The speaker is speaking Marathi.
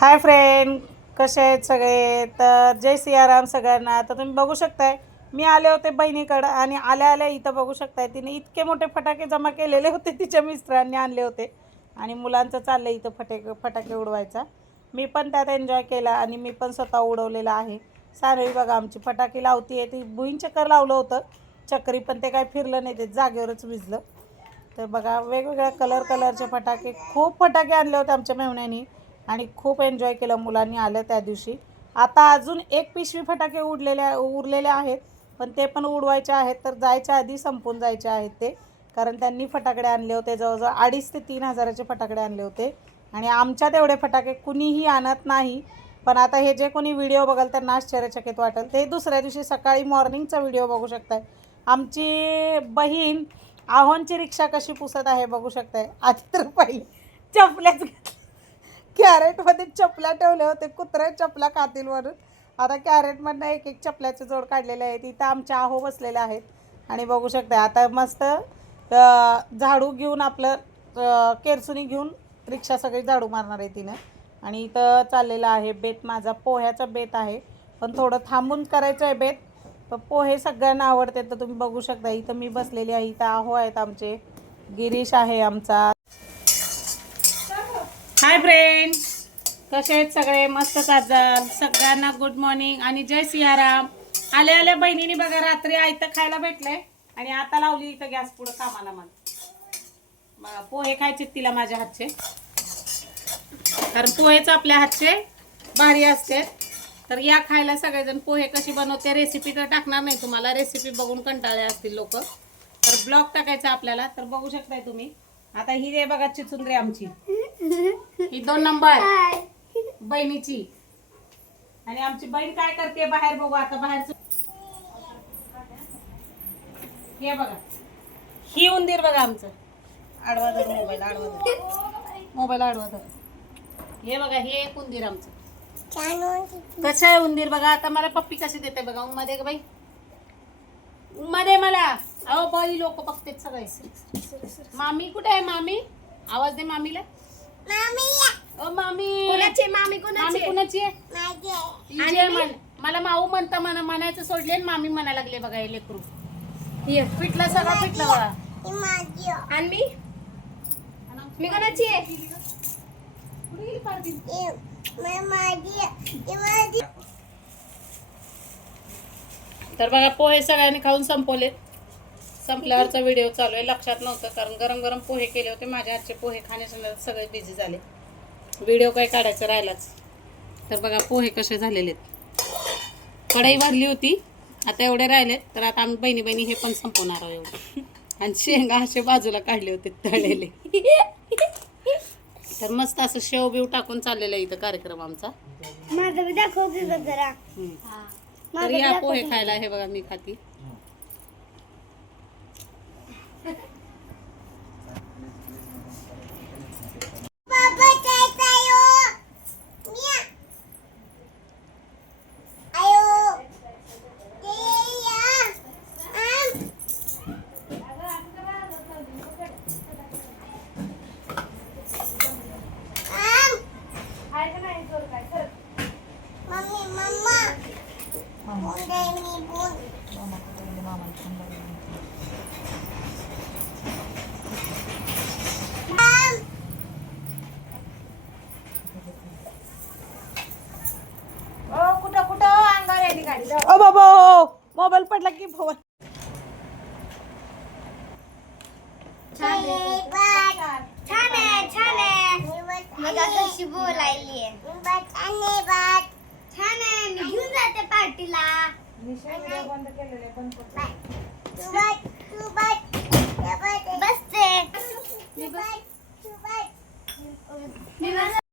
हाय फ्रेंड कसे आहेत सगळे? तर जय सियाराम सगळ्यांना. तर तुम्ही बघू शकताय मी आले होते बहिणीकडं आणि आल्या आल्या इथं बघू शकताय. तिने इतके मोठे फटाके जमा केलेले होते तिच्या मिस्त्रांनी आणले होते. आणि मुलांचं चाललं इथं फटाके फटाके उडवायचा. मी पण त्यात एन्जॉय केला आणि मी पण स्वतः उडवलेला आहे. सानवी बघा आमची फटाके लावती आहे ती भुईन चक्कर लावलं होतं. चक्री पण ते काय फिरलं नाही ते जागेवरच विजलं तर बघा वेगवेगळ्या कलर कलरचे फटाके खूप फटाके आणले होते आमच्या मेहण्यानी. आणि खूप एन्जॉय केलं मुलांनी आलं त्या दिवशी. आता अजून एक पिशवी फटाके उडलेले उरलेले आहेत पण ते पण उडवायचे आहेत तर जायच्या आधी संपून जायचे आहेत ते. कारण त्यांनी फटाकडे आणले होते जवळजवळ अडीच ते तीन हजाराचे फटाकडे आणले होते. आणि आमच्यात एवढे फटाके कुणीही आणत नाही. पण आता हे जे कोणी व्हिडिओ बघाल त्यांना आश्चर्यचकित वाटेल. ते दुसऱ्या दिवशी सकाळी मॉर्निंगचा व्हिडिओ बघू शकताय. आमची बहीण आव्हानची रिक्षा कशी पुसत आहे बघू शकताय. आधी तर पहिले चपल्याच चपला ठेवले ठेवल्या होते कुत्रे चपला खातील वरून आता कॅरेटमधनं एक एक चपल्याचे जोड काढलेले आहेत इथं आमच्या आहो बसलेले आहेत. आणि बघू शकताय आता मस्त झाडू घेऊन आपलं केरसुनी घेऊन रिक्षा सगळी झाडू मारणार आहे तिनं. आणि इथं चाललेलं आहे बेत माझा पोह्याचा बेत आहे. पण थोडं थांबून करायचं आहे बेत. तर पोहे सगळ्यांना आवडते तर तुम्ही बघू शकता इथं मी बसलेली आहे इथं आहो आहेत आमचे. गिरीश आहे आमचा. हाय फ्रेंड कसे आहेत सगळे? मस्त काजाल सगळ्यांना गुड मॉर्निंग आणि जय सियाराम. आल्या आल्या बहिणीने बघा रात्री आयतं खायला भेटलंय आणि आता लावली इथं गॅस पुढं कामाला मला पोहे खायचे तिला माझ्या हातचे. कारण पोहेच आपल्या हातचे भारी असते. तर या खायला सगळेजण पोहे कशी बनवते रेसिपी तर टाकणार नाही तुम्हाला. रेसिपी बघून कंटाळले असतील लोक. तर ब्लॉग टाकायचा आपल्याला. तर बघू शकताय तुम्ही. आता ही रे बघा चिचुंद्री आमची. ही दोन नंबर बहिणीची. आणि आमची बहीण काय करते बाहेर बघू आता बाहेर हे बघा. ही उंदीर बघा आमचं. आडवा धर मोबाईल आडवा धर. मोबाईल आडवा धर. हे बघा हे एक उंदीर आमचं. कसं आहे उंदीर बघा? आता मला पप्पी कशी देते बघा? उम्मा दे बाई? मध्ये मला. अहो बाई लोक बघतेच सगळे. मामी कुठे आहे मामी? आवाज दे मामीला. मामी मामी. कोणाचे? मामी मामी कोणाचे? कुणाची आहे म्हण. मला माऊ म्हणता म्हणा म्हणायचं सोडले आणि मामी म्हणायला लागले बघा हे लेकरू. ये. पिटलं सगळं पिटलं बघा. आणि मी? मी कोणाची आहे? कुठे गेली पारदी? तर बघा पोहे सगळ्यांनी खाऊन संपवलेत संपल्यावरचा व्हिडिओ चालू आहे. लक्षात नव्हतं कारण गरम गरम पोहे केले होते. माझ्या हातचे पोहे खाण्याच्या सगळे बिझी झाले. व्हिडिओ काय काढायचा राहिलाच. तर बघा पोहे कसे झालेले आहेत. कढई भरली होती. आता एवढे राहिलेत तर आता आम्ही बहिणी बहिणी हे पण संपवणार आहोत एवढे. आणि शेंगा असे बाजूला काढले होते तळलेले. तर मस्त असं शेव बिव टाकून चाललेला आहे इथं कार्यक्रम आमचा. तर या पोहे खायला हे बघा मी खाती. कुठं कुठं? अंगावर गाडी ओ बाबा मोबाईल पडला की भवन छान आहे छान आहे. कशी बोलायली छान आहे. मी घेऊन जाते पार्टीला.